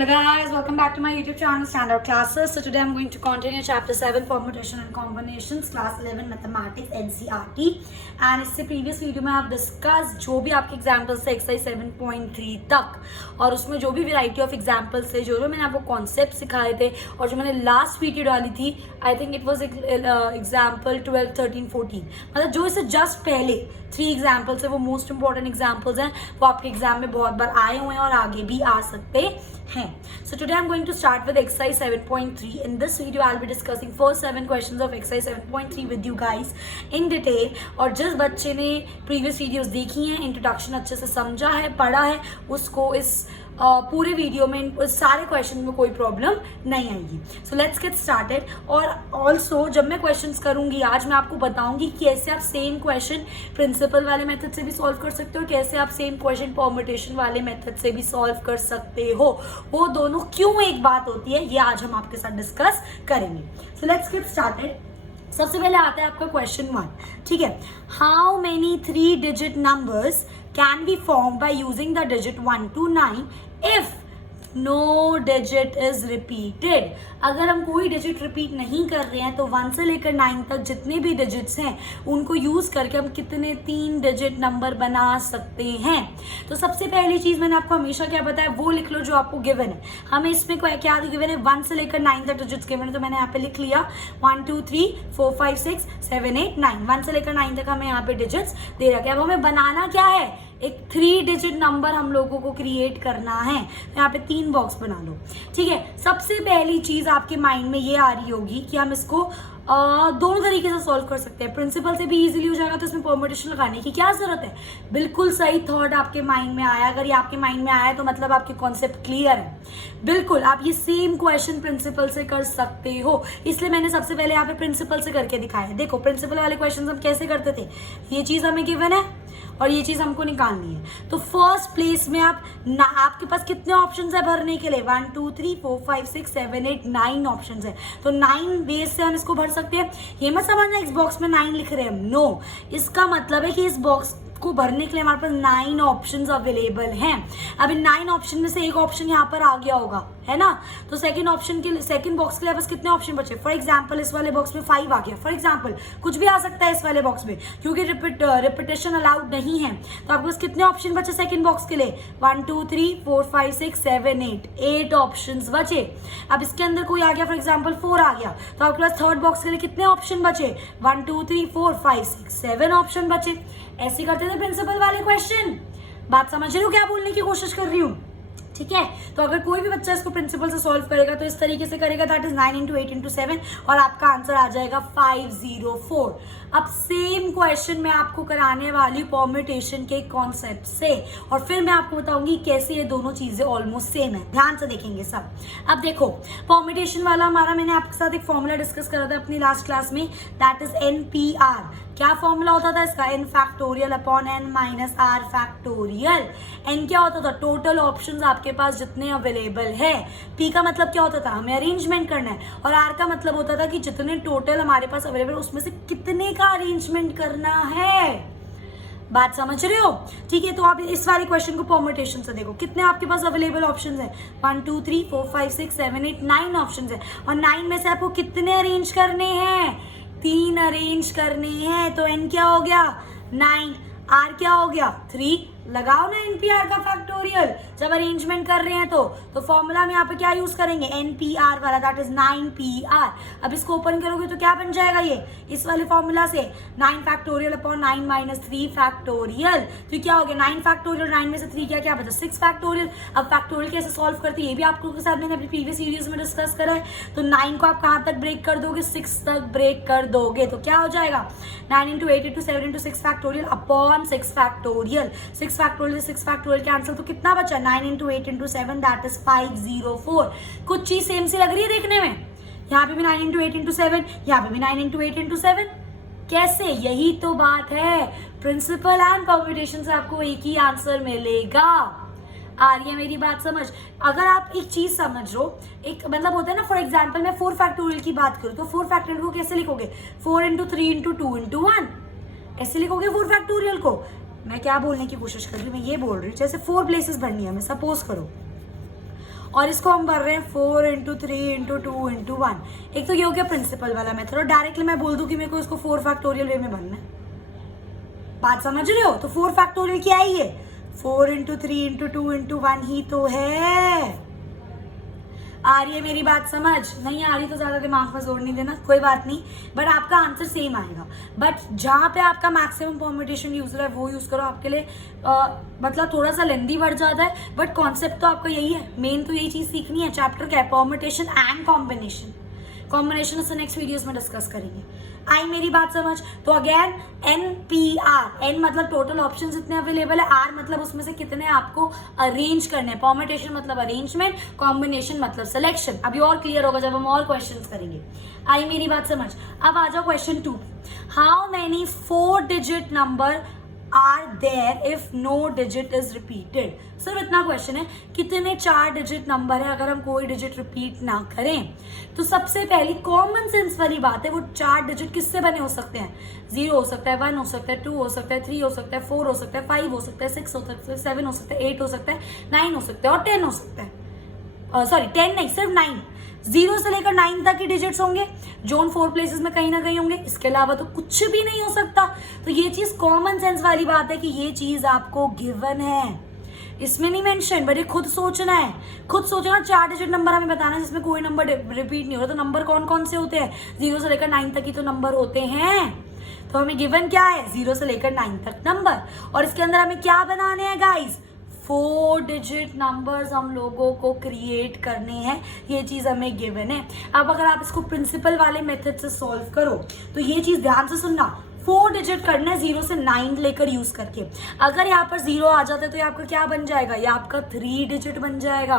Hello guys, welcome back to my YouTube channel Standard Classes. So today I'm going to continue chapter 7 permutation and combinations class 11 mathematics NCERT and इससे previous video में आप discuss जो भी आपके examples थे exercise 7.3 तक और उसमें जो भी variety of examples थे जो मैंने आपको concept सिखाए थे और जो मैंने last video डाली थी I think it was example 12, 13, 14 मतलब जो इससे just पहले 3 examples है वो most important examples हैं वो आपके exam में बहुत बार आए हुए हैं और आगे भी आ सकते हैं. So today I'm going to start with exercise 7.3. In this video I'll be discussing first 7 questions of exercise 7.3 with you guys in detail. और जिस बच्चे ने previous videos देखी हैं, introduction अच्छे से समझा है, पढ़ा है, उसको इस पूरे वीडियो में सारे क्वेश्चन में कोई प्रॉब्लम नहीं आएगी. So let's get started. और ऑल्सो जब मैं क्वेश्चंस करूंगी आज मैं आपको बताऊंगी कैसे आप सेम क्वेश्चन प्रिंसिपल वाले मेथड से भी सॉल्व कर सकते हो, कैसे आप सेम क्वेश्चन परम्यूटेशन वाले मेथड से भी सॉल्व कर सकते हो. वो दोनों क्यों एक बात होती है ये आज हम आपके साथ डिस्कस करेंगे. So let's get started. सबसे पहले आता है आपका क्वेश्चन 1. ठीक है, how many 3 digit numbers can be formed by using the digit 1 to 9 if no digit is repeated. अगर हम कोई डिजिट रिपीट नहीं कर रहे हैं तो 1 से लेकर 9 तक जितने भी डिजिट्स हैं उनको यूज करके हम कितने 3 डिजिट नंबर बना सकते हैं. तो सबसे पहली चीज मैंने आपको हमेशा क्या बताया वो लिख लो जो आपको गिवन है. हमें इसमें क्या गिवन है 1 से लेकर 9 तक डिजिट्स गिवन है तो मैंने यहाँ पे लिख लिया 1 2 3 4 5 6 7 8 9. 1 से लेकर 9 तक हमें यहाँ पे डिजिट्स दे रखा है. अब हमें बनाना क्या है, एक 3 डिजिट नंबर हम लोगों को क्रिएट करना है. यहाँ पे 3 बॉक्स बना लो. ठीक है, सबसे पहली चीज आपके माइंड में ये आ रही होगी कि हम इसको दोनों तरीके से सॉल्व कर सकते हैं. प्रिंसिपल से भी इजीली हो जाएगा तो इसमें परम्यूटेशन लगाने की क्या जरूरत है. बिल्कुल सही थॉट आपके माइंड में आया. अगर ये आपके माइंड में आया तो मतलब आपके कॉन्सेप्ट क्लियर है. बिल्कुल आप ये सेम क्वेश्चन प्रिंसिपल से कर सकते हो, इसलिए मैंने सबसे पहले यहाँ पे प्रिंसिपल से करके दिखाया. देखो प्रिंसिपल वाले क्वेश्चन हम कैसे करते थे, ये चीज हमें गिवन है और ये चीज हमको निकालनी है. तो फर्स्ट प्लेस में आपके पास कितने ऑप्शंस है भरने के लिए 1 2 3 4 5 6 7 8 9 ऑप्शंस है. तो 9 वेज से हम इसको भर सकते हैं. ये मत समझना इस बॉक्स में 9 लिख रहे हैं हम, नो. इसका मतलब है कि इस बॉक्स को भरने के लिए हमारे पास 9 ऑप्शंस अवेलेबल हैं. अब इन 9 ऑप्शन में से एक ऑप्शन यहाँ पर आ गया होगा, है ना. तो सेकंड ऑप्शन के सेकंड बॉक्स के लिए बस कितने ऑप्शन बचे. फॉर एग्जांपल इस वाले बॉक्स में 5 आ गया. फॉर एग्जांपल कुछ भी आ सकता है इस वाले बॉक्स में क्योंकि रिपीटेशन अलाउड नहीं है. तो आपके पास कितने ऑप्शन बचे सेकंड बॉक्स के लिए 1 2 3 4 5 6 7 8 ऑप्शन बचे. अब इसके अंदर कोई आ गया फॉर एग्जाम्पल 4 आ गया तो आपके पास थर्ड बॉक्स के लिए कितने ऑप्शन बचे 1 2 3 4 5 6 7 ऑप्शन बचे. ऐसे करते थे प्रिंसिपल वाले क्वेश्चन. बात समझ रहे हो क्या बोलने की कोशिश कर रही हूँ. ठीक है, तो अगर कोई भी बच्चा इसको प्रिंसिपल से सॉल्व करेगा तो इस तरीके से करेगा, दैट इज 9 इंटू 8 इंटू 7 और आपका आंसर आ जाएगा 504. अब सेम क्वेश्चन मैं आपको कराने वाली परम्यूटेशन के कॉन्सेप्ट से और फिर मैं आपको बताऊंगी कैसे ये दोनों चीजें ऑलमोस्ट सेम है. ध्यान से देखेंगे सब. अब देखो परम्यूटेशन वाला हमारा मैंने आपके साथ एक फॉर्मूला डिस्कस करा था अपनी लास्ट क्लास में, दैट इज NPR. क्या फॉर्मूला होता था इसका, n factorial upon n minus r factorial. n क्या होता था, टोटल ऑप्शंस आपके पास जितने अवेलेबल है. p का मतलब क्या होता था, हमें अरेंजमेंट करना है. और r का मतलब होता था कि जितने टोटल हमारे पास अवेलेबल उसमें से कितने का अरेंजमेंट करना है. बात समझ रहे हो. ठीक है, तो आप इस वाले क्वेश्चन को परम्यूटेशन से देखो कितने आपके पास अवेलेबल ऑप्शंस है 1 2 3 4 5 6 7 8 9 ऑप्शंस है. और 9 में से आपको कितने अरेंज करने हैं, 3 अरेंज करने हैं. तो n क्या हो गया 9, r क्या हो गया 3. लगाओ ना NPR का फैक्टोरियल जब अरेंजमेंट कर रहे हैं तो फॉर्मूला में यहाँ पे क्या यूज करेंगे NPR वाला, दैट इज 9PR. अब इसको ओपन करोगे तो क्या बन जाएगा ये इस वाले फॉर्मूला से 9 फैक्टोरियल अपॉन 9 माइनस 3 फैक्टोरियल. तो क्या हो गया 9 फैक्टोरियल, 9 में से 3 क्या बचा 6 फैक्टोरियल. अब फैक्टोरियल कैसे सॉल्व करते हैं ये भी आपको के साथ मैंने अपनी प्रीवियस वीडियोस में डिस्कस करा है. तो 9 को आप कहाँ तक ब्रेक कर दोगे 6 तक ब्रेक कर दोगे. तो क्या हो जाएगा 9 into 8 into 7 into 6 factorial upon 6 factorial. 6 factorial 6 factorial के आंसर तो कितना बचा 9 इंटू 8 इंटू 7 दैट इज 504. कुछ चीज सेम सी लग रही है देखने में. यहाँ पे भी 9 इंटू 8 इंटू 7, यहाँ पे भी 9 इंटू 8 इंटू 7. कैसे, यही तो बात है. प्रिंसिपल एंड परम्यूटेशन से आपको एक ही आंसर मिलेगा. आ रही है मेरी बात समझ. अगर आप एक चीज समझ लो, एक मतलब होता है ना, फॉर एग्जाम्पल मैं 4 फैक्टोरियल की बात करूँ तो 4 फैक्टोरियल को कैसे लिखोगे 4 इंटू 3 इंटू 2 इंटू 1 ऐसे लिखोगे 4 फैक्टोरियल को. मैं क्या बोलने की कोशिश कर रही हूँ, मैं ये बोल रही हूँ जैसे 4 प्लेसेस भरनी है हमें, सपोज करो और इसको हम भर रहे हैं 4 इंटू 3 इंटू 2 इंटू 1। एक तो ये हो गया प्रिंसिपल वाला मेथड, और डायरेक्टली मैं बोल दूं कि मेरे को इसको 4 फैक्टोरियल वे में भरना है। बात समझ रहे हो? तो 4 फैक्टोरियल क्या है ये? 4 इंटू 3 इंटू 2 इंटू 1 ही तो है। आ रही है मेरी बात समझ? नहीं आ रही तो ज़्यादा दिमाग पर जोर नहीं देना, कोई बात नहीं, बट आपका आंसर सेम आएगा। बट जहाँ पे आपका मैक्सिमम परम्यूटेशन यूज हो रहा है वो यूज़ करो, आपके लिए मतलब थोड़ा सा लेंदी बढ़ जाता है, बट कॉन्सेप्ट तो आपका यही है। मेन तो यही चीज़ सीखनी है। चैप्टर क्या है? Permutation and combination. कॉम्बिनेशन से नेक्स्ट वीडियोस में डिस्कस करेंगे। आई मेरी बात समझ? तो अगेन NPR, N मतलब टोटल ऑप्शंस इतने अवेलेबल है, R मतलब उसमें से कितने आपको अरेंज करने हैं। परम्यूटेशन मतलब अरेंजमेंट, कॉम्बिनेशन मतलब सिलेक्शन। अभी और क्लियर होगा जब हम और क्वेश्चंस करेंगे। आई मेरी बात समझ? अब आ जाओ question 2। How many 4 digit number are there if no digit is repeated? सिर्फ इतना क्वेश्चन है, कितने 4 डिजिट नंबर है अगर हम कोई डिजिट रिपीट ना करें? तो सबसे पहली कॉमन सेंस वाली बात है, वो 4 डिजिट किससे बने हो सकते हैं? 0 हो सकता है, 1 हो सकता है, 2 हो सकता है, 3 हो सकता है, 4 हो सकता है, 5 हो सकता है, 6 हो सकता है, 7 हो सकता है, 8 हो सकता है, 9 हो सकता है और 10 हो सकता है। सॉरी 10 नहीं, सिर्फ 9। 0 से लेकर 9 तक के डिजिट्स होंगे, जोन 4 प्लेसेस में कहीं ना कहीं होंगे, इसके अलावा तो कुछ भी नहीं हो सकता। तो ये चीज कॉमन सेंस वाली बात है कि ये चीज आपको गिवन है, इसमें नहीं मेंशन, बट ये खुद सोचना है। खुद सोचना, 4 डिजिट नंबर हमें बताना है जिसमें कोई नंबर रिपीट नहीं हो रहा। तो नंबर कौन कौन से होते हैं? 0 से लेकर 9 तक ही तो नंबर होते हैं। तो हमें गिवन क्या है? 0 से लेकर 9 तक नंबर, और इसके अंदर हमें क्या बनाने हैं गाइज? 4 डिजिट नंबर्स हम लोगों को क्रिएट करने हैं। ये चीज हमें गिवन है। अब अगर आप इसको प्रिंसिपल वाले मेथड से सॉल्व करो तो ये चीज ध्यान से सुनना, 4 डिजिट करना है 0 से 9 लेकर यूज करके। अगर यहाँ पर 0 आ जाता है तो ये आपका क्या बन जाएगा? ये आपका 3 डिजिट बन जाएगा।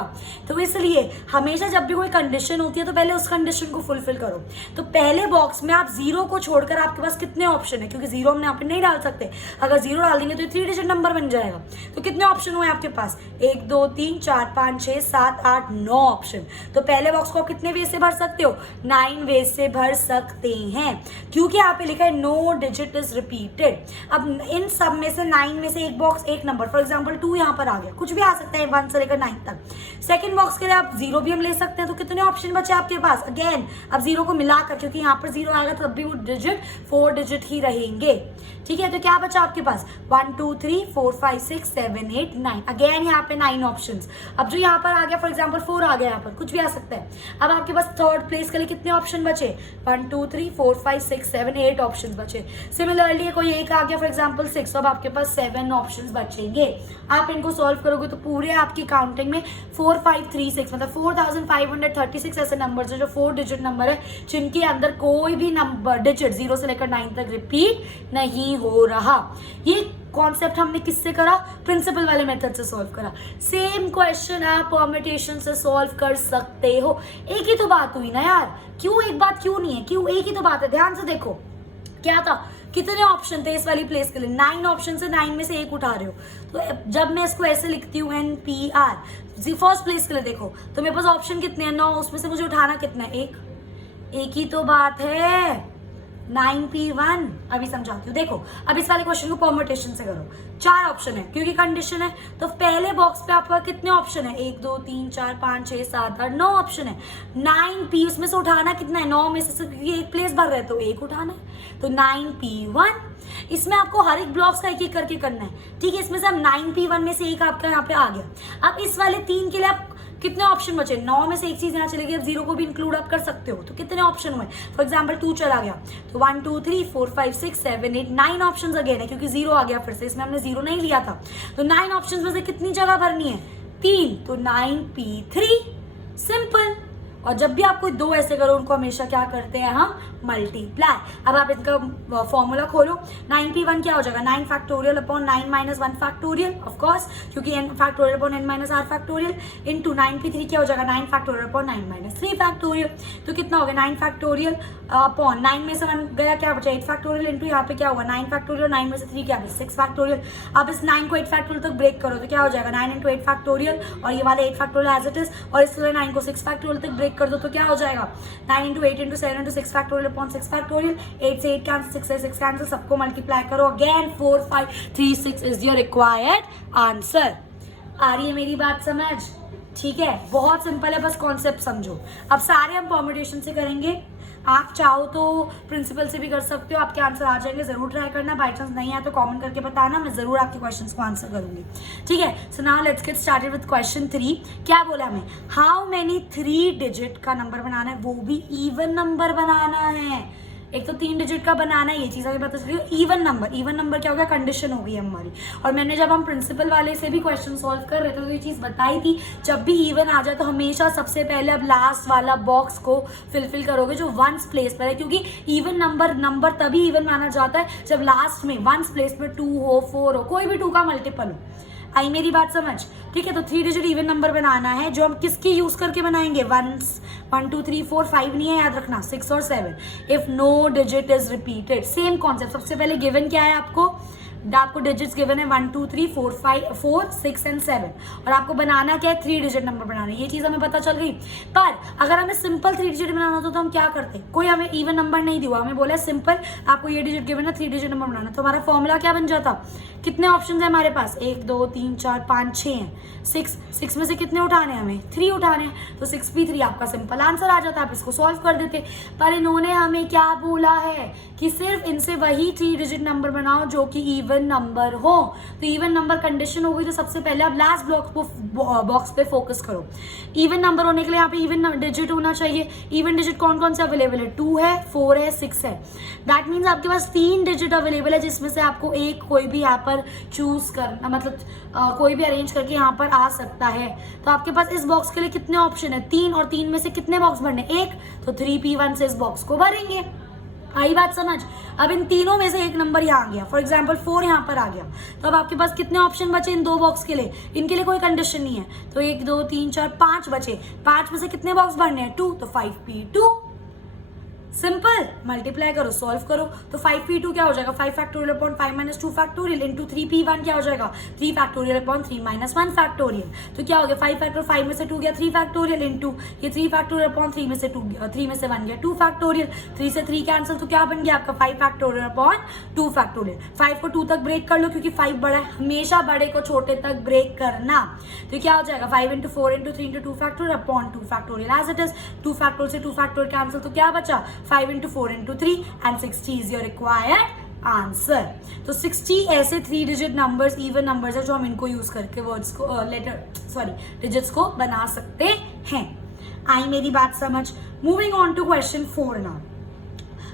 तो इसलिए हमेशा जब भी कोई कंडीशन होती है तो पहले उस कंडीशन को फुलफिल करो। तो पहले बॉक्स में आप 0 को छोड़कर आपके पास कितने ऑप्शन है? क्योंकि 0 हमने यहाँ पे नहीं डाल सकते, अगर 0 डाल देंगे तो 3 डिजिट नंबर बन जाएगा। तो कितने ऑप्शन हुए आपके पास? 1 2 3 4 5 6 7 8 9 ऑप्शन। तो पहले बॉक्स को आप कितने वे से भर सकते हो? 9 वे से भर सकते हैं, क्योंकि यहाँ पे लिखा है नो डिजिट इज रिपीटेड। अब इन सब में से 9 में से एक बॉक्स एक नंबर, फॉर एग्जांपल 2 यहाँ पर आ गया, कुछ भी आ सकता है 1 से लेकर 9 तक। सेकंड बॉक्स के लिए आप 0 भी हम ले सकते हैं। तो कितने ऑप्शन बचे आपके पास? अगेन अब 0 को मिलाकर, क्योंकि यहाँ पर 0 आएगा तो अब भी वो डिजिट 4 डिजिट ही रहेंगे। ठीक है, तो क्या बचा आपके पास? 1 2 3 4 5 6 7 8 9। अगेन यहाँ पे 9 ऑप्शंस। अब जो यहाँ पर आ गया, फॉर एग्जांपल 4 आ गया, यहाँ पर कुछ भी आ सकता है। अब आपके पास थर्ड प्लेस के लिए कितने ऑप्शन बचे? 1 2 3 4 5 6 7 8 ऑप्शन बचे। सिमिलरली कोई एक आ गया, फॉर एग्जांपल 6, अब आपके पास 7 ऑप्शंस बचेंगे। आप इनको सॉल्व करोगे तो पूरे आपकी काउंटिंग में 4536 मतलब 4536 ऐसे नंबर है जो 4 डिजिट नंबर है, जिनके अंदर कोई भी नंबर डिजिट 0 से लेकर 9 तक रिपीट नहीं हो रहा। ये कॉन्सेप्ट हमने किससे करा? प्रिंसिपल वाले मेथड से सॉल्व करा। सेम क्वेश्चन आप परम्यूटेशन से सॉल्व कर सकते हो। एक ही तो बात हुई ना यार, क्यों एक बात क्यों नहीं है? क्यों एक ही तो बात है? ध्यान से देखो, क्या था? कितने ऑप्शन थे इस वाली प्लेस के लिए? 9 ऑप्शन से 9 में से एक उठा रहे हो। तो जब मैं इसको ऐसे लिखती हूँ NPR, फर्स्ट प्लेस के लिए देखो तो मेरे पास ऑप्शन कितने हैं? 9, उसमें से मुझे उठाना कितना है? एक ही तो बात है, 9P1। अभी समझाती हूँ। देखो अब इस वाले क्वेश्चन को परम्यूटेशन से करो। 4 ऑप्शन है क्योंकि कंडीशन है, तो पहले बॉक्स पे आपका कितने ऑप्शन है? 1 2 3 4 5 6 7 8 9 ऑप्शन है। 9P उसमें से उठाना कितना है? 9 में से एक प्लेस भर रहे हैं तो एक उठाना है, तो 9P1। इसमें आपको हर एक ब्लॉक्स का एक एक करके करना है। ठीक है, इसमें से अब 9P1 में से एक आपका यहाँ पे आ गया। अब इस वाले 3 के लिए आप कितने ऑप्शन बचे? 9 में से एक चीज यहाँ चली गई, अब 0 को भी इंक्लूड आप कर सकते हो। तो कितने ऑप्शन हुए? फॉर एग्जांपल 2 चला गया तो 1 2 3 4 5 6 7 8 9 ऑप्शंस अगेन है, क्योंकि 0 आ गया फिर से, इसमें हमने 0 नहीं लिया था। तो 9 ऑप्शंस में से कितनी जगह भरनी है? 3, तो 9P3। सिंपल। और जब भी आप कोई 2 ऐसे करो उनको हमेशा क्या करते हैं हम? मल्टीप्लाई। अब आप इनका फॉर्मूला खोलो। 9P1 क्या हो जाएगा? 9 factorial upon 9 minus 1 factorial, of course क्योंकि n factorial upon n minus r factorial, into 9P3 क्या हो जाएगा? 9 फैक्टोरियल अपॉन 9 माइनस 3 फैक्टोरियल। तो कितना हो गया? 9 फैक्टोरियल अपॉन 9 में से 1 गया, क्या बचा? 8 फैक्टोरियल, इंटू यहाँ पे क्या हुआ? 9 फैक्टोरियल, 9 में से 3 क्या बचा? 6 फैक्टोरियल। अब इस 9 को 8 फैक्टोरियल तक ब्रेक करो तो क्या हो जाएगा? 9 इंटू 8 फैक्टोरियल, और ये वाले 8 फैक्टोरियल एज इट इज, और इसलिए 9 को 6 फैक्टोरियल तक ब्रेक कर दो तो क्या हो जाएगा? 9 into 8 into 7 into 6 factorial upon 6 factorial. 8 से 8 कैंसिल, 6 से 6 कैंसिल, सबको मल्टीप्लाई करो। Again 4536 is your required answer. आ रही है मेरी बात समझ? ठीक है, बहुत सिंपल है, बस कॉन्सेप्ट समझो। अब सारे हम परम्यूटेशन से करेंगे, आप चाहो तो प्रिंसिपल से भी कर सकते हो, आपके आंसर आ जाएंगे, जरूर ट्राई करना। बाई चांस नहीं आया तो कमेंट करके बताना, मैं जरूर आपके क्वेश्चंस को आंसर करूंगी। ठीक है, so now let's get started with question 3। क्या बोला हमें, हाउ मेनी 3 डिजिट का नंबर बनाना है, वो भी इवन नंबर बनाना है। एक तो 3 डिजिट का बनाना है, ये चीज़ हमें पता चली। इवन नंबर क्या हो गया, कंडीशन हो गई हमारी। और मैंने जब हम प्रिंसिपल वाले से भी क्वेश्चन सॉल्व कर रहे थे तो ये चीज़ बताई थी, जब भी इवन आ जाए तो हमेशा सबसे पहले अब लास्ट वाला बॉक्स को फिल करोगे जो वंस प्लेस पर है, क्योंकि इवन नंबर तभी इवन माना जाता है जब लास्ट में वंस प्लेस पर 2 हो, 4 हो, कोई भी 2 का मल्टीपल हो। आई मेरी बात समझ? ठीक है, तो 3 डिजिट इवन नंबर बनाना है, जो हम किसकी यूज करके बनाएंगे, 1 2 3 4 5 नहीं है, याद रखना 6 और 7। If no digit is repeated, same concept. सबसे पहले गिवन क्या है आपको डिजिट्स गिवन है 1 2 3 4 6 एंड 7, और आपको बनाना क्या है, 3 डिजिट नंबर बनाना है। ये चीज हमें पता चल गई। पर अगर हमें सिंपल 3 डिजिट बनाना होता तो हम क्या करते, कोई हमें इवन नंबर नहीं दिया, हमें बोला सिंपल आपको ये डिजिट गिवन है, 3 डिजिट नंबर बनाना, तो हमारा फॉर्मूला क्या बन जाता, कितने ऑप्शन है हमारे पास, 1 2 3 4 5 6 हैं। 6 में से कितने उठाने हैं, हमें 3 उठाने हैं, तो 6 भी 3 आपका सिंपल आंसर आ जाता, आप इसको सॉल्व कर देते। पर इन्होंने हमें क्या बोला है कि सिर्फ इनसे वही 3 डिजिट नंबर बनाओ जो कि इवन नंबर हो। तो इवन नंबर कंडीशन हो गई, तो सबसे पहले आप लास्ट बॉक्स पे फोकस करो। इवन नंबर होने के लिए यहाँ पे इवन डिजिट होना चाहिए। इवन डिजिट कौन कौन से अवेलेबल है, 2 है, 4 है, 6 है। दैट मीन्स आपके पास 3 डिजिट अवेलेबल है, जिसमें से आपको एक कोई भी यहाँ पर चूज करना, मतलब कोई भी अरेंज करके यहाँ पर आ सकता है। तो आपके पास इस बॉक्स के लिए कितने ऑप्शन है, 3, और 3 में से कितने बॉक्स भरने, 1, तो 3p1 से इस बॉक्स को भरेंगे। आई बात समझ? अब इन तीनों में से एक नंबर यहाँ आ गया, फॉर एग्जाम्पल 4 यहाँ पर आ गया, तो अब आपके पास कितने ऑप्शन बचे इन 2 बॉक्स के लिए, इनके लिए कोई कंडीशन नहीं है, तो 1 2 3 4 5 बचे। 5 में से कितने बॉक्स भरने हैं, 2, तो 5p2। सिंपल, मल्टीप्लाई करो, सॉल्व करो, तो 5p2 क्या हो जाएगा, 5 factorial upon 5 minus 2 factorial into 3p1 क्या हो जाएगा, 3 फैक्टोरियल अपॉन 3 माइनस 1 फैक्टोरियल। तो क्या हो गया, 5 फैक्टोरियल, 5 में से 2 गया 3 फैक्टोरियल इंटू ये 3 फैक्टोरियल अपॉन 3 में से 1 गया 2 फैक्टोरियल। 3 से 3 कैंसिल, तो क्या बन गया आपका 5 फैक्टोरियल अपॉन 2 फैक्टोरियल। 5 को 2 तक ब्रेक कर लो, क्योंकि 5 बड़ा है, हमेशा बड़े को छोटे तक ब्रेक करना। तो क्या हो जाएगा, 5 into 4 into 3 into 2 factorial upon 2 factorial as it is. 2 factorial से 2 फैक्टोरियल कैंसिल, तो क्या बचा, 5 into 4 into 3 and 60 is your required answer। तो 60 ऐसे 3 डिजिट नंबर्स, इवन नंबर्स है, जो हम इनको यूज करके वर्ड्स को डिजिट्स को बना सकते हैं। आई मेरी बात समझ? Moving on to question 4 now.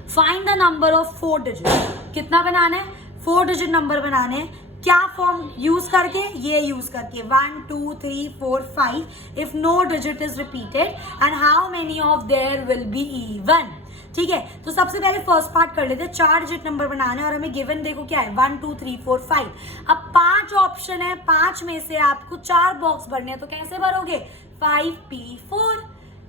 Find the number of 4 digit. कितना बनाना है, 4 डिजिट नंबर बनाने हैं। क्या फॉर्म यूज करके, ये यूज करके 1 2 3 4 5 if no digit is repeated and how many of there will be even. ठीक है, तो सबसे पहले फर्स्ट पार्ट कर लेते हैं। 4 डिजिट नंबर बनाने और हमें गिवन देखो क्या है, 1 2 3 4 5। अब 5 ऑप्शन है, 5 में से आपको 4 बॉक्स भरने हैं, तो कैसे भरोगे, 5p4,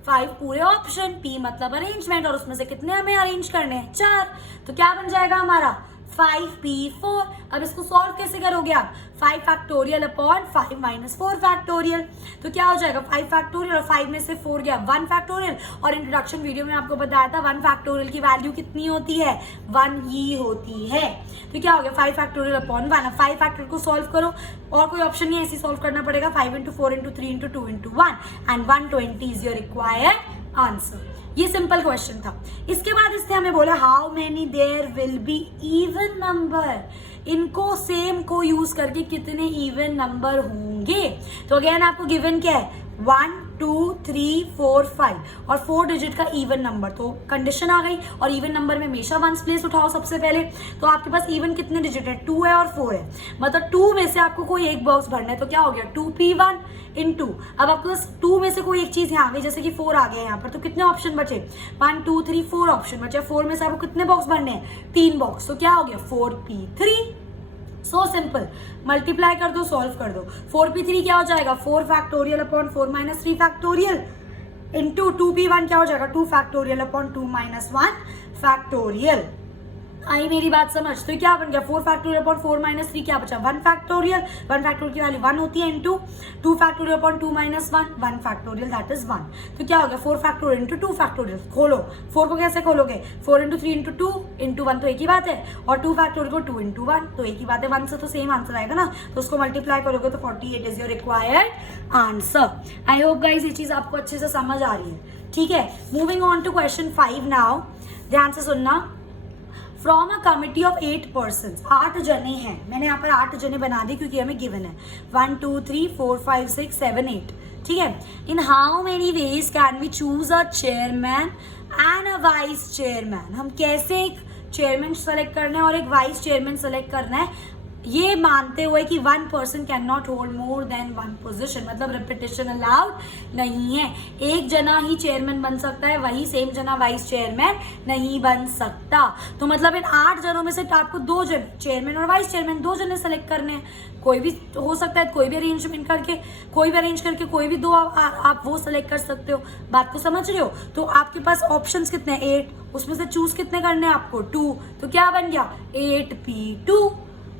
5 पूरे ऑप्शन, p मतलब अरेंजमेंट, और उसमें से कितने हमें अरेंज करने हैं, 4। तो क्या बन जाएगा हमारा 5p4। अब इसको सॉल्व कैसे करोगे आप, 5 फैक्टोरियल अपॉन 5 माइनस 4 फैक्टोरियल। तो क्या हो जाएगा, 5 फैक्टोरियल और 5 में से 4 गया 1 फैक्टोरियल। और इंट्रोडक्शन वीडियो में आपको बताया था 1 फैक्टोरियल की वैल्यू कितनी होती है, 1 ही होती है। तो क्या हो गया, 5 फैक्टोरियल अपॉन 1। अब 5 फैक्टोरियल को सॉल्व करो, और कोई ऑप्शन नहीं है, ऐसे सॉल्व करना पड़ेगा। 5 into 4 into 3 into 2 into 1 and 120 is your required answer. ये सिंपल क्वेश्चन था। इसके बाद इसने हमें बोला how many there will be even number. इनको सेम को यूज करके कितने इवन नंबर होंगे। तो अगेन आपको गिवन क्या है, 1 2 3 4 5 और 4 डिजिट का इवन नंबर। तो कंडीशन आ गई, और इवन नंबर में हमेशा वंस प्लेस उठाओ सबसे पहले। तो आपके पास इवन कितने डिजिट है, 2 है और 4 है, मतलब 2 में से आपको कोई एक बॉक्स भरना है। तो क्या हो गया, 2p1 इंटू, अब आपके पास 2 में से कोई एक चीज यहाँ आ गई, जैसे कि 4 आ गया यहाँ पर, तो कितने ऑप्शन बचे, 1 2 3 4 ऑप्शन बचे। 4 में से आपको कितने बॉक्स भरने हैं, 3 बॉक्स। तो क्या हो गया 4p3। सो सिंपल, मल्टीप्लाई कर दो, सॉल्व कर दो। 4p3 क्या हो जाएगा, 4 factorial upon 4 minus 3 factorial into 2p1 क्या हो जाएगा, 2 फैक्टोरियल अपॉन 2 माइनस 1 फैक्टोरियल। आई मेरी बात समझ? तो क्या बन गया 4 फैक्टोरियल अपॉन 4 माइनस 3 क्या बचा 1 फैक्टोरियल। 1 फैक्टोरियल की वैल्यू 1 होती है into 2 factorial upon 2 minus 1 factorial that is 1। तो क्या हो गया 4 फैक्टोरियल इंटू 2 फैक्टोरियल। खोलो 4 को कैसे खोलोगे 4 इंटू 3 इंटू 2 इंटू 1 तो एक ही बात है, और 2 फैक्टोरियल को 2 इंटू 1 तो एक ही बात है, 1 से तो सेम आंसर आएगा ना, तो उसको मल्टीप्लाई करोगे तो 48 is your required answer. I hope guys ये चीज आपको अच्छे से समझ आ रही है। ठीक है, moving on to question 5 now, ध्यान से सुनना। From a committee of 8 person, 8 जने हैं, मैंने यहाँ पर 8 जने बना दिए क्योंकि हमें गिवन है 1 2 3 4 5 6 7 8। ठीक है, in how many ways can we choose a chairman and a vice chairman. हम कैसे एक चेयरमैन सेलेक्ट करना है और एक वाइस चेयरमैन सेलेक्ट करना है, ये मानते हुए कि 1 person can not hold more than 1 position, मतलब रिपीटेशन अलाउड नहीं है। एक जना ही चेयरमैन बन सकता है, वही सेम जना वाइस चेयरमैन नहीं बन सकता। तो मतलब इन 8 जनों में से आपको 2 जन चेयरमैन और वाइस चेयरमैन 2 जने सेलेक्ट करने हैं। कोई भी हो सकता है, कोई भी अरेंजमेंट करके, कोई भी अरेंज करके कोई भी 2 आप वो सेलेक्ट कर सकते हो। बात को समझ रहे हो? तो आपके पास ऑप्शंस कितने हैं 8, उसमें से चूज कितने करने हैं आपको 2, तो क्या बन गया 8p2।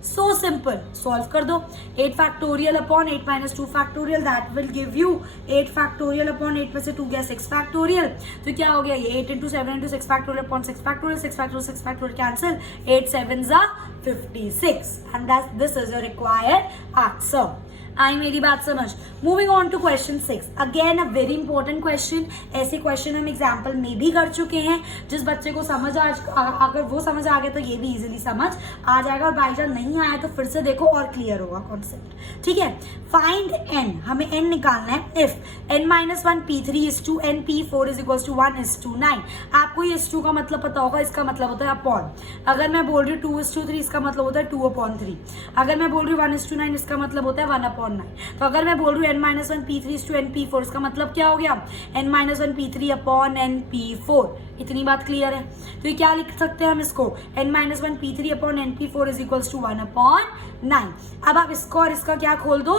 सो सिंपल, सॉल्व कर दो। 8 factorial upon 8 minus 2 factorial that will give you 8 factorial upon 8 में से 2 गया 6 फैक्टोरियल। तो क्या हो गया ये 8 into 7 into 6 factorial upon 6 factorial, 6 factorial 6 factorial cancel, 8 7s are 56 and this is your required answer। आई मेरी बात समझ? Moving on to question 6, again a very important question. ऐसे क्वेश्चन हम एग्जाम्पल में भी कर चुके हैं। जिस बच्चे को समझ अगर वो समझ आ गया तो ये भी इजीली समझ आ जाएगा, और बाई चांस नहीं आया तो फिर से देखो और क्लियर होगा कॉन्सेप्ट। ठीक है, फाइंड n, हमें n निकालना है। If n minus 1 p3 is to n p4 is equals to 1 is to 9। आपको ये is to का मतलब पता होगा, इसका मतलब होता है अपॉन। अगर मैं बोल रही हूँ 2 is to 3 इसका मतलब होता है 2 अपॉन 3। अगर मैं बोल रही हूँ 1 is to 9 इसका मतलब होता है 1 अपॉन 9। तो अगर मैं बोल रही हूँ n minus 1 p3 is to n p4 इसका मतलब क्या हो गया n minus 1 p3 upon n p4। इतनी बात क्लियर है? तो ये क्या लिख सकते हैं हम इसको n minus 1 p3 upon n p4 is equals to 1 upon 9। अब आप इसको और इसका क्या खोल दो,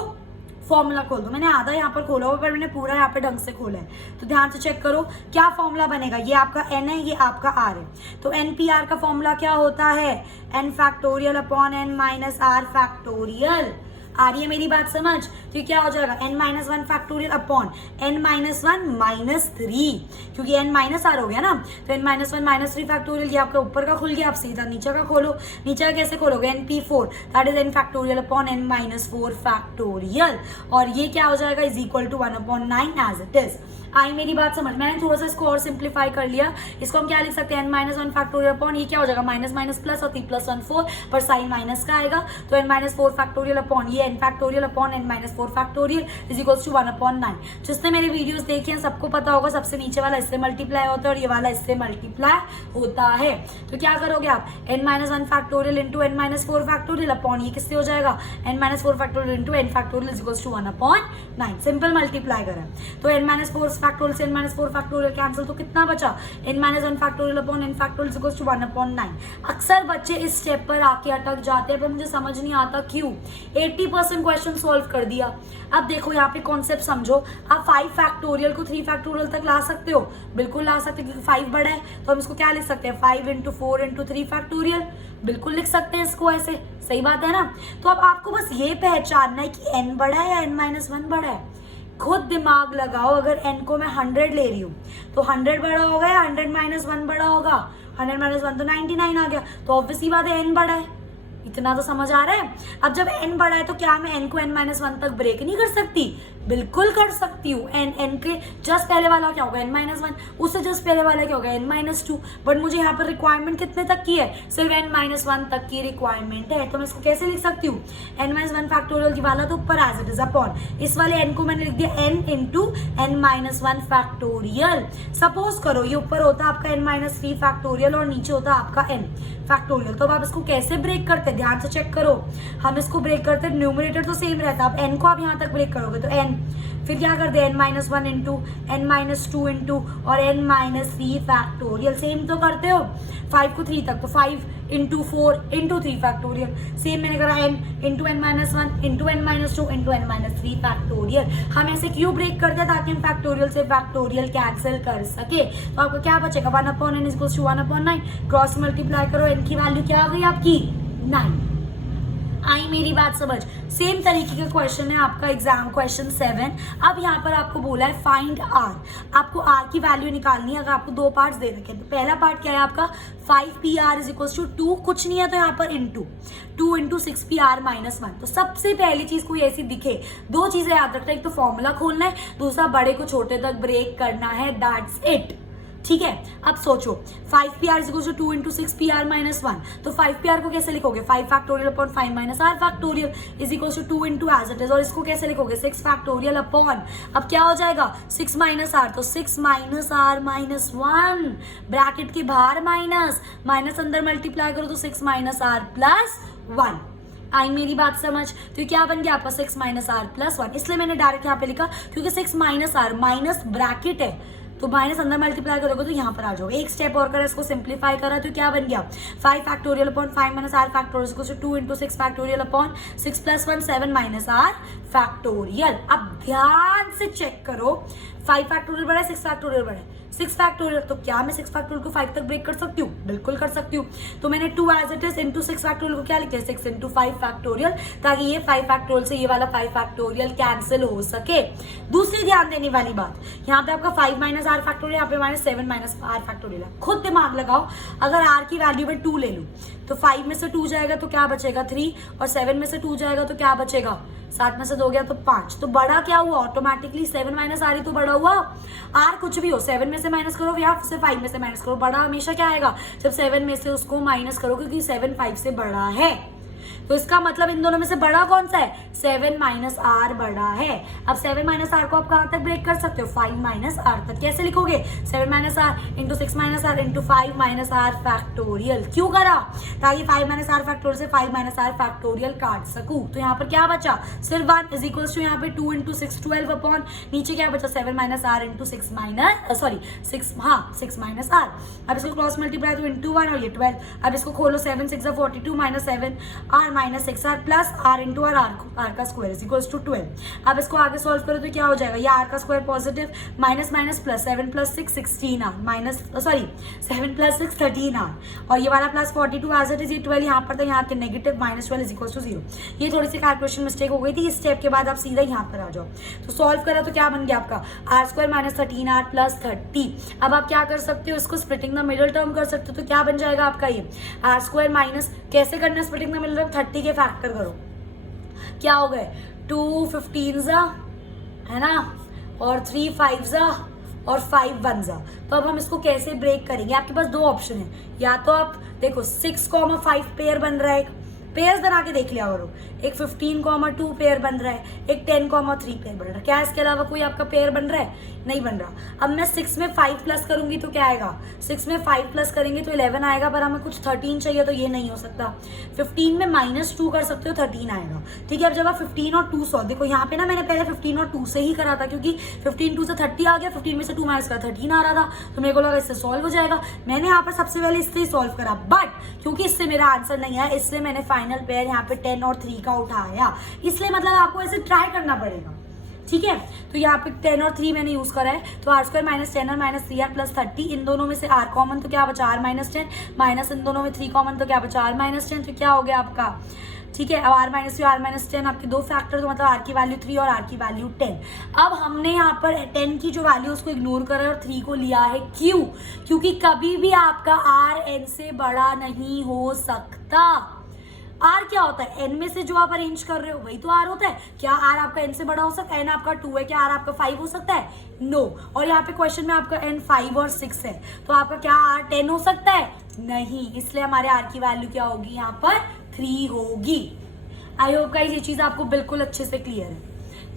फॉर्मूला खोल दो। मैंने आधा यहाँ पर खोला हुआ पर मैंने पूरा यहाँ पे ढंग से खोला है, तो ध्यान से चेक करो क्या फॉर्मूला बनेगा। ये आपका n है, ये आपका r है। तो npr का फॉर्मूला क्या होता है n factorial upon n minus r factorial. आ रही है मेरी बात समझ? तो क्या हो जाएगा n minus 1 factorial upon n minus 1 minus 3, क्योंकि n माइनस r हो गया ना, तो n माइनस 1 माइनस 3 फैक्टोरियल। ये आपका ऊपर का खुल गया, आप सीधा नीचे का खोलो। नीचे का कैसे खोलोगे np4 that is n factorial upon n minus 4 factorial, और ये क्या हो जाएगा is equal to 1 upon 9 as it is. आई मेरी बात समझ? मैंने थोड़ा सा इसको और सिंप्लीफाई कर लिया। इसको हम क्या लिख सकते हैं n माइनस 1 फैक्टोरियल अपॉन, ये क्या हो जाएगा माइनस माइनस प्लस और 3 प्लस 1 4, पर साइन माइनस का आएगा, तो n माइनस 4 फैक्टोरियल अपॉन ये n factorial upon n minus 4 factorial is equals to 1 upon 9। जिसने मेरे वीडियोस देखे हैं सबको पता होगा, सबसे नीचे वाला इससे मल्टीप्लाई होता है और ये वाला इससे मल्टीप्लाई होता है। तो क्या करोगे आप n minus 1 factorial into n minus 4 factorial upon ये किससे हो जाएगा n minus 4 factorial into n factorial is equals to 1 upon 9। Simple multiply करें तो n माइनस 4 फैक्टोरियल से n माइनस 4 फैक्टोरियल कैंसिल, तो कितना बचा n minus 1 factorial upon n factorial is equals to 1 upon 9। अक्सर बच्चे इस स्टेप पर आके अटक जाते हैं, पर मुझे समझ नहीं आता क्यों। 80% क्वेश्चन सॉल्व कर दिया। अब देखो यहाँ पे कॉन्सेप्ट समझो, आप 5 फैक्टोरियल को 3 फैक्टोरियल तक ला सकते हो, बिल्कुल ला सकते हो, क्योंकि 5 बड़ा है तो हम इसको क्या लिख सकते हैं 5 इंटू 4 इंटू 3 फैक्टोरियल, बिल्कुल लिख सकते हैं इसको ऐसे। सही बात है ना? तो अब आपको बस ये पहचानना है कि n बड़ा है या n माइनस 1 बड़ा है। खुद दिमाग लगाओ, अगर n को मैं 100 ले रही हूँ तो 100 बड़ा होगा या 100 माइनस 1 बड़ा होगा? 100 माइनस 1 तो 99 आ गया, तो ऑब्वियसली बात है n बड़ा है। इतना तो समझ आ रहा है? अब जब n बड़ा है तो क्या मैं n को n माइनस 1 तक ब्रेक नहीं कर सकती? बिल्कुल कर सकती हूँ। n के जस्ट पहले वाला क्या होगा n माइनस 1, उससे जस्ट पहले वाला क्या होगा n माइनस 2। बट मुझे यहाँ पर रिक्वायरमेंट कितने तक की है? सिर्फ n माइनस 1 तक की रिक्वायरमेंट है, तो मैं इसको कैसे लिख सकती हूँ n माइनस 1 फैक्टोरियल की वाला तो ऊपर एज इट इज अपॉन इस वाले n को मैंने लिख दिया n into n minus 1 factorial. Suppose करो ये ऊपर होता आपका n माइनस 3 फैक्टोरियल और नीचे होता आपका n फैक्टोरियल, तो अब आप इसको कैसे ब्रेक करते हैं ध्यान से चेक करो। हम इसको ब्रेक करते हैं, न्यूमरेटर तो सेम रहता है, अब n को आप यहाँ तक ब्रेक करोगे तो n फिर क्या कर दे n-1 इंटू n-2 इंटू और n-3 फैक्टोरियल। सेम तो करते हो 5 को 3 तक, तो 5 इंटू 4 इंटू 3 फैक्टोरियल। सेम मैंने करा n into n-1 into n-2 into n-3 factorial. हम ऐसे क्यों ब्रेक करते हैं? ताकि हम फैक्टोरियल से फैक्टोरियल कैंसिल कर सके। तो आपको क्या बचेगा 1/n is equals to 1/9। Cross multiply करो, n की वैल्यू क्या आ गई आपकी 9। आई मेरी बात समझ। सेम तरीके का क्वेश्चन है आपका एग्जाम क्वेश्चन 7। अब यहाँ पर आपको बोला है फाइंड आर। आपको आर की वैल्यू निकालनी है। अगर आपको दो पार्ट्स दे रखे हैं तो पहला पार्ट क्या है आपका 5pr इज इक्वल्स टू 2, कुछ नहीं है तो यहाँ पर इंटू 2 इंटू 6pr-1। तो सबसे पहली चीज कोई ऐसी दिखे, दो चीजें याद रखना, एक तो फॉर्मूला खोलना है, दूसरा बड़े को छोटे तक ब्रेक करना है, दैट्स इट। ठीक है, अब सोचो 5pr is equal to 2 into 6pr-1। तो 5pr को कैसे लिखोगे 5 factorial upon 5 minus R factorial is equal to 2 into as it is, और इसको कैसे लिखोगे 6 फैक्टोरियल अपॉन, अब क्या हो जाएगा 6 माइनस आर, तो 6 माइनस आर माइनस 1, ब्रैकेट के बाहर माइनस, माइनस अंदर मल्टीप्लाई करो तो 6 माइनस आर प्लस 1। आई मेरी बात समझ। तो क्या बन गया आपका 6 माइनस आर प्लस 1, इसलिए मैंने डायरेक्ट यहाँ पे लिखा क्योंकि 6 माइनस आर माइनस ब्रैकेट है तो माइनस अंदर मल्टीप्लाई करोगे तो यहाँ पर आ जाओगे। एक स्टेप और करा, इसको सिंप्लीफाई करा तो क्या बन गया 5 factorial upon 5 minus R factorial equals to 2 into 6 factorial upon 6 plus 1 7 minus R factorial. अब ध्यान से चेक करो 5 फैक्टोरियल बड़ा है 6 फैक्टोरियल बड़ा है 6 फैक्टोरियल, तो क्या मैं 6 फैक्टोरियल को 5 तक ब्रेक कर सकती हूँ? बिल्कुल कर सकती हूँ। तो मैंने 2 as it is into 6 factorial को क्या लिखा है 6 इंटू 5 फैक्टोरियल, ताकि ये 5 फैक्टोरियल से ये वाला 5 फैक्टोरियल कैंसिल हो सके। दूसरी ध्यान देने वाली बात, यहाँ पे आपका 5 माइनस आर फैक्टोरियल, यहाँ पे माइनस 7 माइनस आर फैक्टोरियल है। खुद दिमाग लगाओ, अगर आर की वैल्यू में 2 ले लूँ तो 5 में से 2 जाएगा तो क्या बचेगा 3, और 7 में से 2 जाएगा तो क्या बचेगा 7 में से 2 गया तो 5। तो बड़ा क्या हुआ ऑटोमेटिकली 7 माइनस आर ही तो बड़ा हुआ। आर कुछ भी हो 7 में से माइनस करो या फिर 5 में से माइनस करो, बड़ा हमेशा क्या आएगा जब 7 में से उसको माइनस करो, क्योंकि 7 5 से बड़ा है। तो इसका मतलब इन दोनों में से बड़ा कौन सा है 7 माइनस आर बड़ा है। अब 7 माइनस आर को आप कहाँ तक ब्रेक कर सकते हो 5 माइनस आर तक। कैसे लिखोगे 7 minus R into 6 minus R into 5 minus R factorial. क्यों करा? ताकि 5 माइनस आर फैक्टोरियल से 5 माइनस आर फैक्टोरियल काट सकूं। तो यहाँ पर क्या बचा सिर्फ 1 इज इक्वल्स टू यहाँ पे 2 इंटू 6 12 अपॉन नीचे क्या बचा 7 minus R into 6 minus 6 minus R. अब इसको क्रॉस मल्टीप्लाई तो इंटू 1 और ये 12। अब इसको खोलो 7 6 42 minus 7 R minus 6 R plus R into R, R का स्क्वायर इज इक्वल्स टू 12। अब इसको आगे सॉल्व करो तो क्या हो जाएगा, ये आर का square positive minus minus plus 7 plus 6 16 R minus 7 plus 6 13 R, और ये वाला प्लस 42 एज इट इज, ये 12 यहाँ पर था, यहाँ के negative minus 12 is equals to 0। ये थोड़ी सी कैलकुलेशन मिस्टेक हो गई थी। इस स्टेप के बाद आप सीधा यहाँ पर आ जाओ। तो सॉल्व करा तो क्या बन गया आपका R square minus 13 R plus 30। अब आप क्या कर सकते हो, इसको स्प्लिटिंग द मिडिल टर्म कर सकते हो। तो क्या बन जाएगा आपका ये आर स्क्वायर माइनस, कैसे करना स्प्लिटिंग द मिडिल टर्म 30 के फैक्टर करो, क्या हो गए 2 15 है ना, और 3 5 और 5 1 जा। तो अब हम इसको कैसे ब्रेक करेंगे, आपके पास दो ऑप्शन है, या तो आप देखो 6,5 पेयर बन रहा है, पेयर्स बना के देख लिया करो, एक 15,2 पेयर बन रहा है, एक 10,3 पेयर बन रहा है। क्या इसके अलावा कोई आपका पेयर बन रहा है? नहीं बन रहा। अब मैं 6 में 5 प्लस करूंगी तो क्या आएगा 6 में 5 प्लस करेंगे तो 11 आएगा, पर हमें कुछ 13 चाहिए तो ये नहीं हो सकता। 15 में -2 कर सकते हो 13 आएगा। ठीक है, अब जब आप 15 और 2 सॉल्व, देखो यहाँ पे ना मैंने पहले 15 और 2 से ही करा था, क्योंकि 15 2 से 30 आ गया, 15 में से 2 माइनस करा 13 आ रहा था, तो मेरे को लगा इससे सॉल्व हो जाएगा। मैंने यहाँ पर सबसे पहले इससे ही सॉल्व करा, बट क्योंकि इससे मेरा आंसर नहीं आया इसलिए मैंने फाइनल पेयर यहाँ पे 10 और 3 का उठाया। इसलिए मतलब आपको ऐसे ट्राई करना पड़ेगा। ठीक है, तो यहाँ पे 10 और 3 मैंने यूज करा है, तो आर स्क्वायर माइनस 10 और माइनस 3 आर प्लस 30, इन दोनों में से आर कॉमन तो क्या बचा आर माइनस 10, माइनस इन दोनों में 3 कॉमन तो क्या बचा आर माइनस 10, तो क्या हो गया आपका। ठीक है, अब आर माइनस 3 आर माइनस 10 आपके दो फैक्टर, तो मतलब आर की वैल्यू 3 और आर की वैल्यू 10। अब हमने यहाँ पर 10 की जो वैल्यू उसको इग्नोर करा है और 3 को लिया है, क्यों? क्योंकि कभी भी आपका आर एन से बड़ा नहीं हो सकता। आर क्या होता है, एन में से जो आप अरेंज कर रहे हो वही तो आर होता है। क्या आर आपका एन से बड़ा हो सकता है? एन आपका 2 है, क्या आर आपका 5 हो सकता है? नो। और यहाँ पे क्वेश्चन में आपका एन 5 और 6 है, तो आपका क्या आर 10 हो सकता है? नहीं। इसलिए हमारे आर की वैल्यू क्या होगी यहाँ पर 3 होगी। आई होप गाइस ये चीज आपको बिल्कुल अच्छे से क्लियर है।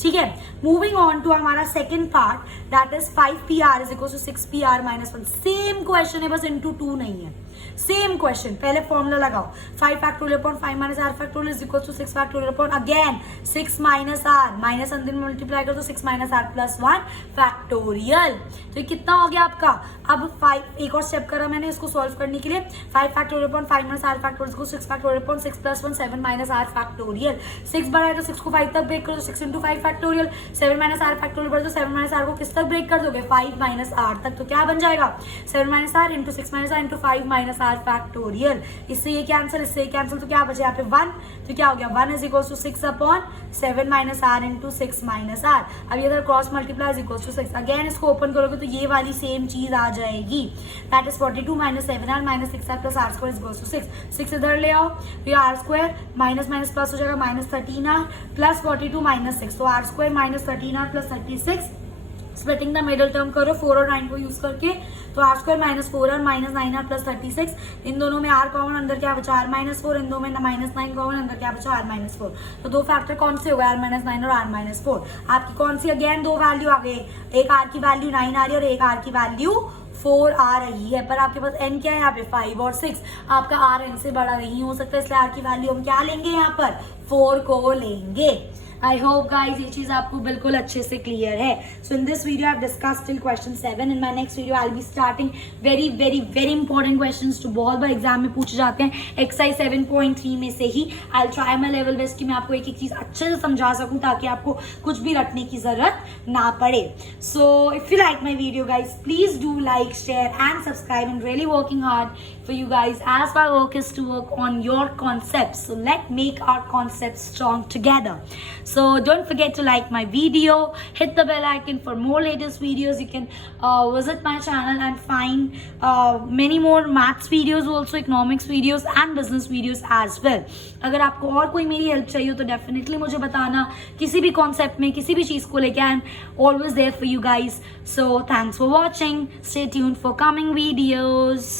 ठीक है, मूविंग ऑन टू हमारा second part, that is 5PR is equal to 6PR minus 1। Same question है, बस इंटू 2 नहीं है, सेम क्वेश्चन। पहले फॉर्मूला लगाओ, 5 factorial upon 5 minus r factorial is equal to 6 factorial upon again 6 minus r, minus अंदर multiply कर दो 6 minus r plus 1 factorial. तो ये कितना हो गया आपका? अब 5 एक और स्टेप करा मैंने इसको सॉल्व करने के लिए, 5 factorial upon 5 minus r factorial को 6 factorial upon 6 plus 1 7 minus r factorial. 6 बड़ा है तो 6 को 5 तक ब्रेक कर दो, 6 into 5 factorial. 7 minus r factorial बढ़ दो, 7 माइनस r को किस तक ब्रेक कर दोगे? 5 माइनस r तक। तो क्या बन जाएगा? 7 minus r into 6 minus r into 5 minus r factorial. इससे ये कैंसिल, इससे ये कैंसिल, तो क्या बचे यहाँ पे 1। तो क्या हो गया? 1 is equal to 6 upon 7 minus r into 6 minus r। अब ये इधर cross multiply is equal to 6। Again इसको ओपन करोगे तो ये वाली सेम चीज आ जाएगी, that is 42 minus 7r minus 6r plus r square is equal to 6। 6 इधर ले आओ तो ये r square minus minus plus हो जाएगा, माइनस 13r प्लस 42 माइनस 6, तो r square minus 13r plus 36। Splitting the middle term करो 4 और 9 को यूज करके, तो r square minus 4r minus 9r plus 36। इन दोनों में r कॉमन, अंदर क्या बचा? r minus 4। इन दोनों में माइनस 9 कॉमन, अंदर क्या बचा? r minus 4। तो दो फैक्टर कौन से हो गए? r माइनस 9 और r माइनस 4। आपकी कौन सी अगेन दो वैल्यू आ गई? एक r की वैल्यू 9 आ रही है और एक r की वैल्यू 4 आ रही है, पर आपके पास n क्या है यहाँ पे? 5 और 6। आपका r n से बड़ा नहीं हो सकता, इसलिए r की वैल्यू हम क्या लेंगे यहाँ पर? 4 को लेंगे। आई होप गाइज ये चीज आपको बिल्कुल अच्छे से क्लियर है। So in this video I have discussed till question 7। In my next video I will be starting very very very important questions जो बहुत बार एग्जाम में पूछे जाते हैं, एक्सरसाइज 7.3 में से ही। I will try my level best कि मैं आपको एक एक चीज अच्छे से समझा सकूं ताकि आपको कुछ भी रटने की जरूरत ना पड़े। So if you like my video guys please do like, share and subscribe. And really working hard for you guys as my work is to work on your concepts, so let's make our concepts strong together. So don't forget to like my video, hit the bell icon for more latest videos. You can visit my channel and find many more maths videos, also economics videos and business videos as well. अगर आपको और कोई मेरी help चाहिए हो तो definitely मुझे बताना, किसी भी कॉन्सेप्ट में किसी भी चीज़ को लेके I am always there for you guys. So thanks for watching, stay tuned for coming videos.